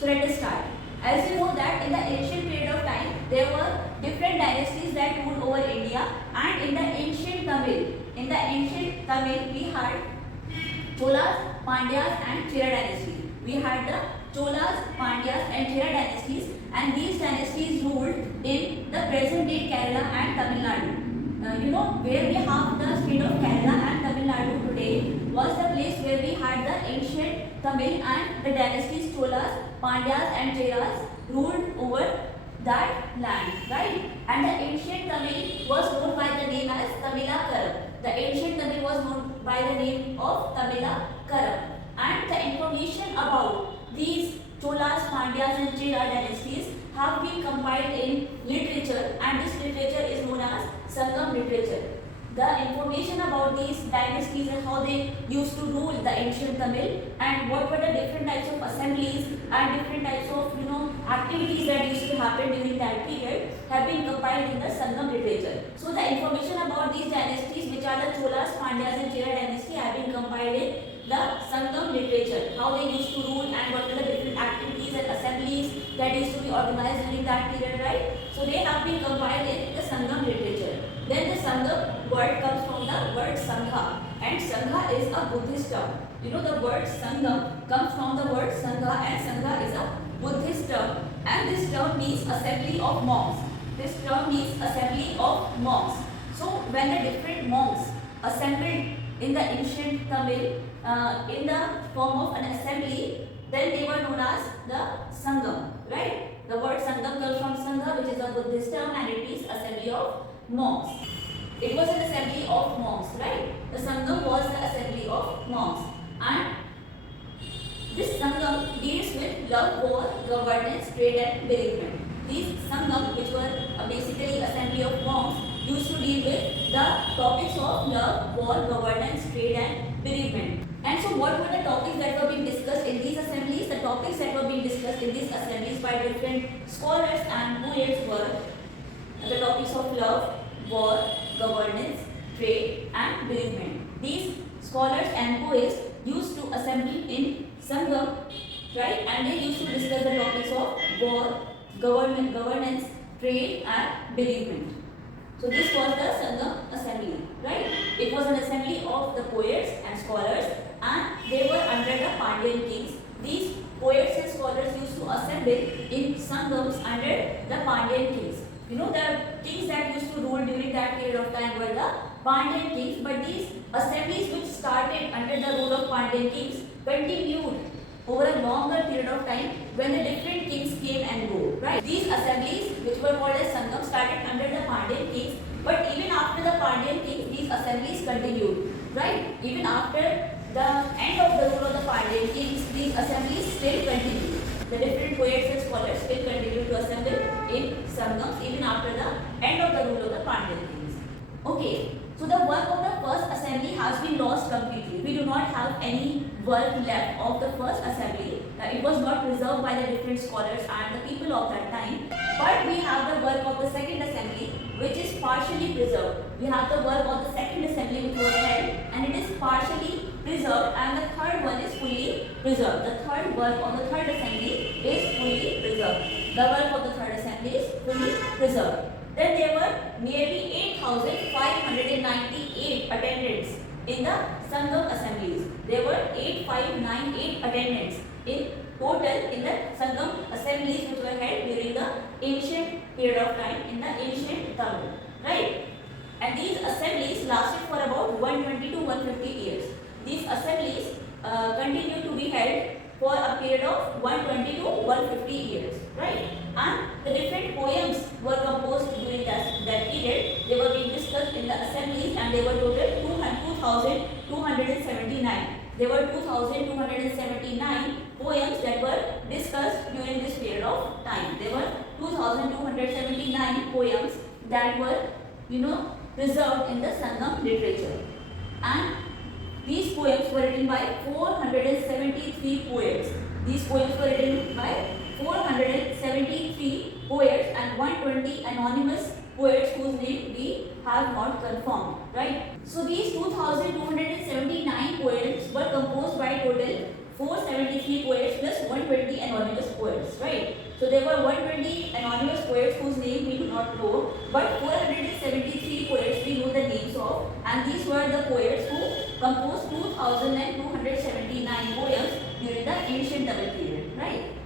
So let us start. As you know that in the ancient period of time, there were different dynasties that ruled over India, and in the ancient Tamil, we had Cholas, Pandyas and Chera dynasty. We had the Cholas, Pandyas and Chera dynasties, and these dynasties ruled in the present day Kerala and Tamil Nadu. Where we have the state of Kerala and Tamil Nadu today was the place where we had the ancient Tamil, and the dynasties Cholas, Pandyas and Cheras ruled over that land, right? And the ancient Tamil was known by the name as Tamilakaram. The ancient Tamil was known by the name of Tamilakaram. And the information about these Cholas, Pandyas and Chera dynasties have been compiled in literature, and this literature is known as Sangam literature. The information about these dynasties and how they used to rule the ancient Tamil, and what were the different types of assemblies and different types of activities that used to happen during that period have been compiled in the Sangam literature. So the information about these dynasties, which are the Cholas, Pandyas and Chera dynasty, have been compiled in the Sangam literature. How they used to rule and what were the different activities and assemblies that used to be organized during that period, right? So they have been compiled in the Sangam literature. Then the Sangam word comes from the word Sangha, and Sangha is a Buddhist term. The word Sangam comes from the word Sangha, and Sangha is a Buddhist term, and this term means assembly of monks. This term means assembly of monks. So when the different monks assembled in the ancient Tamil in the form of an assembly, then they were known as the Sangam, right? The word Sangam comes from Sangha, which is a Buddhist term, and it means assembly of monks. It was an assembly of monks, right? The Sangam was the assembly of monks, and this Sangam deals with love, war, governance, trade and bereavement. These Sangam, which were basically assembly of monks, used to deal with the topics of love, war, governance, trade and bereavement. And so what were the topics that were being discussed in these assemblies? The topics that were being discussed in these assemblies by different scholars and poets were the topics of love, war, governance, trade and bereavement. These scholars and poets used to assemble in Sangam, right? And they used to discuss the topics of war, governance, trade and bereavement. So this was the Sangam assembly, right? It was an assembly of the poets and scholars, and they were under the Pandyan kings. These poets and scholars used to assemble in Sangams under the Pandyan kings. The kings that used to rule during that period of time were the Pandyan kings, but these assemblies which started under the rule of Pandyan kings continued over a longer period of time when the different kings came and go, right? These assemblies, which were called as Sangam, started under the Pandyan kings, but even after the Pandyan kings, these assemblies continued, right? Even after the end of the rule of the Pandyan kings, these assemblies still continued. The different poets and scholars still continue to assemble in Sangams even after the end of the rule of the Pandyan kings. Okay, so the work of the first assembly has been lost completely. We do not have any work left of the first assembly. It was not preserved by the different scholars and the people of that time. But we have the work of the second assembly, which is partially preserved. We have the work of the second assembly which was held, and it is partially preserved, and the third one is fully preserved. The third work of the third assembly is fully preserved. The work of the third assembly is fully preserved. Then there were nearly 8,598 attendants in the Sangam assemblies. There were 8,598 attendants in total in the Sangam assemblies which were held during the ancient period of time in the ancient Tamil, right? And these assemblies lasted for about 120 to 150 years. These assemblies continue to be held for a period of 120 to 150 years, right? And the different poems were composed during that period. They were being discussed in the assemblies, and they were total 2,279. There were 2,279 poems that were discussed during this period of time. There were 2,279 poems that were, preserved in the Sangam literature. And these poems were written by 473 poets. These poems were written by 473 poets and 120 anonymous poets whose name we have not confirmed, right? So these 2,279 poems were composed by total 473 poets plus 120 120 anonymous poets, right? So there were 120 anonymous poets whose name we do not know, but 473 poets we know the names of, and these were the poets who composed 2279 poems during the ancient Tamil period, right?